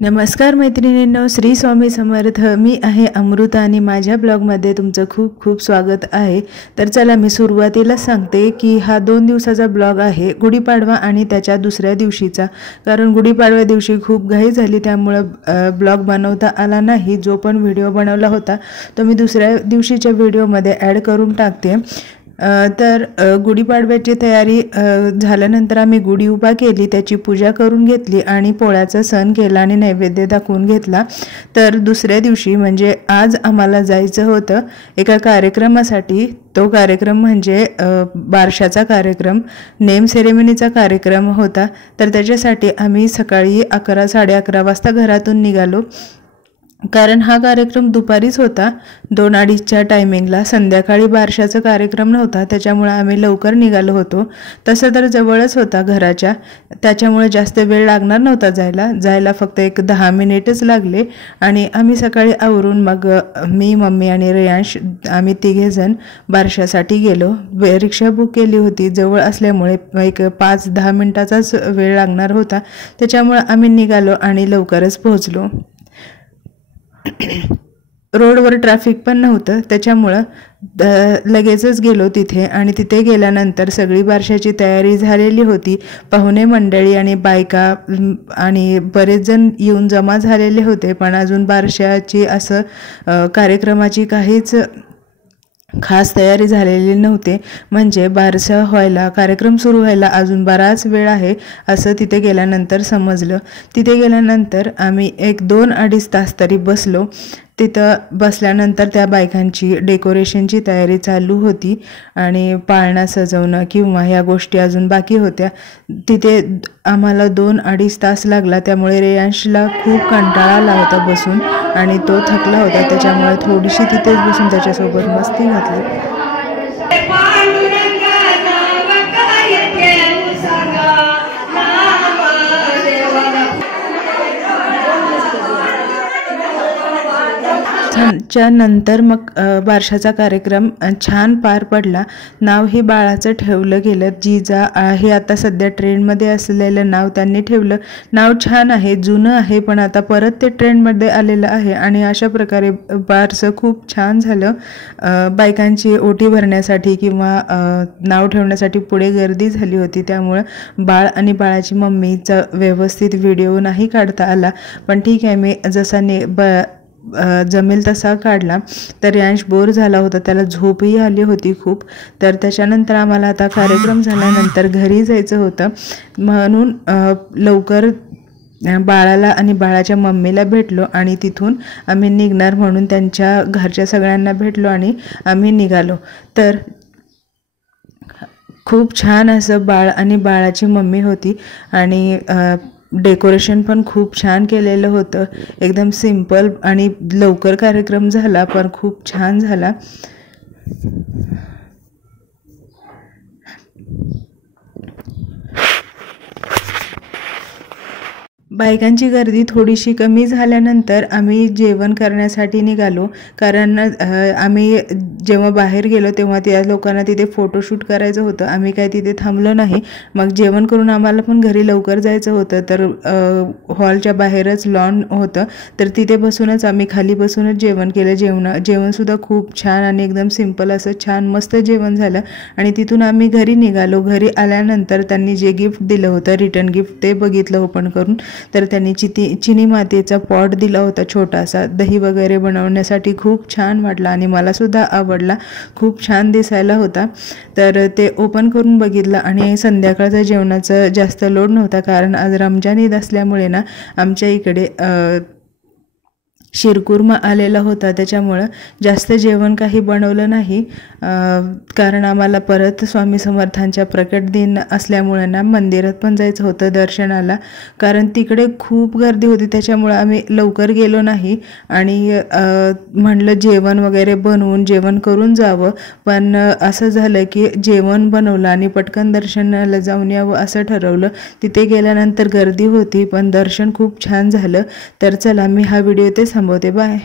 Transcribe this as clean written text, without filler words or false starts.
नमस्कार मैत्रिणींनो, श्री स्वामी समर्थ। मी आहे अमृता आणि माझ्या ब्लॉगमध्ये तुमचं खूप खूप स्वागत आहे। तर चला मी सुरुवातीला सांगते की हा 2 दिवसाचा ब्लॉग आहे, गुढीपाडवा आणि त्याच्या दुसऱ्या दिवशीचा। कारण गुढीपाडव्या दिवशी खूप घाई झाली त्यामुळे ब्लॉग बनवता आला नाही। जो पण व्हिडिओ बनवला होता तो मी दुसऱ्या दिवशीच्या व्हिडिओमध्ये ॲड करून टाकते। तर गुढीपाडव्याची तयारी झाल्यानंतर आम्ही गुढी उभा केली, त्याची पूजा करून घेतली आणि पोळ्याचा सण केला आणि नैवेद्य दाखवून घेतला। तर दुसऱ्या दिवशी म्हणजे आज आम्हाला जायचं होतं एका कार्यक्रमासाठी। तो कार्यक्रम म्हणजे बारशाचा कार्यक्रम, नेम सेरेमनीचा कार्यक्रम होता। तर त्याच्यासाठी आम्ही सकाळी 11-11:30 वाजता घरातून निघालो। कारण हा कार्यक्रम दुपारीच होता, 2-2:30च्या टायमिंगला। संध्याकाळी बारशाचा कार्यक्रम नव्हता, त्याच्यामुळे आम्ही लवकर निघालो होतो। तसं तर जवळच होता घराच्या, त्याच्यामुळे जास्त वेळ लागणार नव्हता जायला फक्त एक 10 मिनिटच लागले। आणि आम्ही सकाळी आवरून मग मी, मम्मी आणि रेयांश आम्ही तिघेजण बारशासाठी गेलो। रिक्षा बुक केली होती, जवळ असल्यामुळे एक 5-10 मिनिटाचाच वेळ लागणार होता, त्याच्यामुळे आम्ही निघालो आणि लवकरच पोहोचलो। रोडवर ट्रॅफिक पण नव्हतं, त्याच्यामुळं लगेचच गेलो तिथे। आणि तिथे गेल्यानंतर सगळी बारशाची तयारी झालेली होती। पाहुणे मंडळी आणि बायका आणि बरेच जण येऊन जमा झालेले होते, पण अजून बारशाची असं कार्यक्रमाची काहीच खास तयारी झालेली नव्हते। म्हणजे बारसा व्हायला, कार्यक्रम सुरू व्हायला अजून बराच वेळ आहे असं तिथे गेल्यानंतर समजलं। तिथे गेल्यानंतर आम्ही 1-2-2.5 तास तरी बसलो। तिथं बसल्यानंतर त्या बायकांची डेकोरेशनची तयारी चालू होती आणि पाळणा सजवणं किंवा ह्या गोष्टी अजून बाकी होत्या। तिथे आम्हाला 2-2.5 तास लागला, त्यामुळे रेयांशला खूप कंटाळा आला होता बसून आणि तो थकला होता, त्याच्यामुळे थोडीशी तिथेच बसून त्याच्यासोबत मस्ती घातली। नंतर मग बारशाचा कार्यक्रम छान पार पडला। नाव हे बाळाचं ठेवलं गेलं, जिजा हे आता सध्या ट्रेंडमध्ये असलेलं नाव त्यांनी ठेवलं। नाव छान आहे, जुनं आहे, पण आता परत ते ट्रेंडमध्ये आलेलं आहे आणि अशा प्रकारे बारसं खूप छान झालं। बायकांची ओटी भरण्यासाठी किंवा नाव ठेवण्यासाठी पुढे गर्दी झाली होती, त्यामुळं बाळ आणि बाळाची मम्मीचा व्यवस्थित व्हिडिओ नाही काढता आला, पण ठीक आहे, मी जसा जमेल तसा काढला। तर यांश बोर झाला होता, त्याला झोपही आली होती खूप। तर त्याच्यानंतर आम्हाला आता कार्यक्रम झाल्यानंतर घरी जायचं होतं, म्हणून लवकर बाळाला आणि बाळाच्या मम्मीला भेटलो आणि तिथून आम्ही निघणार म्हणून त्यांच्या घरच्या सगळ्यांना भेटलो आणि आम्ही निघालो। तर खूप छान असं बाळ आणि बाळाची मम्मी होती आणि डेकोरेशन पण खूप छान केलेलं होतं। एकदम सिंपल आणि लवकर कार्यक्रम झाला, पण खूप छान झाला। बायकांची गर्दी थोडीशी कमी झाल्यानंतर आम्ही जेवण करण्यासाठी निघालो। कारण आम्ही जेव्हा बाहेर गेलो तेव्हा त्या लोकांना तिथे फोटोशूट करायचं होतं, आम्ही काय तिथे थांबलो नाही। मग जेवण करून आम्हाला पण घरी लवकर जायचं होतं, तर हॉलच्या बाहेरच लॉन होतं, तर तिथे बसूनच आम्ही खाली बसूनच जेवण केलं। जेवणसुद्धा खूप छान आणि एकदम सिंपल असं छान मस्त जेवण झालं आणि तिथून आम्ही घरी निघालो। घरी आल्यानंतर त्यांनी जे गिफ्ट दिलं होतं, रिटर्न गिफ्ट, ते बघितलं ओपन करून। तर त्यांनी चिनी मातीचा पॉट दिला होता छोटासा, दही वगैरे बनवण्यासाठी। खूप छान वाटला आणि मला सुद्धा आवडला, खूप छान दिसायला होता। तर ते ओपन करून बघितलं आणि संध्याकाळच्या जेवणाचं जास्त लोड नव्हता, कारण आज रमजान ईद असल्यामुळे ना आमच्या इकडे शिरकुर्मा आलेला होता, त्याच्यामुळं जास्त जेवण काही बनवलं नाही। कारण आम्हाला परत स्वामी समर्थांच्या प्रकट दिन असल्यामुळे ना मंदिरात पण जायचं होतं दर्शनाला, कारण तिकडे खूप गर्दी होती, त्याच्यामुळं आम्ही लवकर गेलो नाही। आणि म्हणलं जेवण वगैरे बनवून जेवण करून जावं, पण असं झालं की जेवण बनवलं आणि पटकन दर्शनाला जाऊन यावं असं ठरवलं। तिथे गेल्यानंतर गर्दी होती, पण दर्शन खूप छान झालं। तर चला, मी हा व्हिडिओ इथे थांबवते, बाय।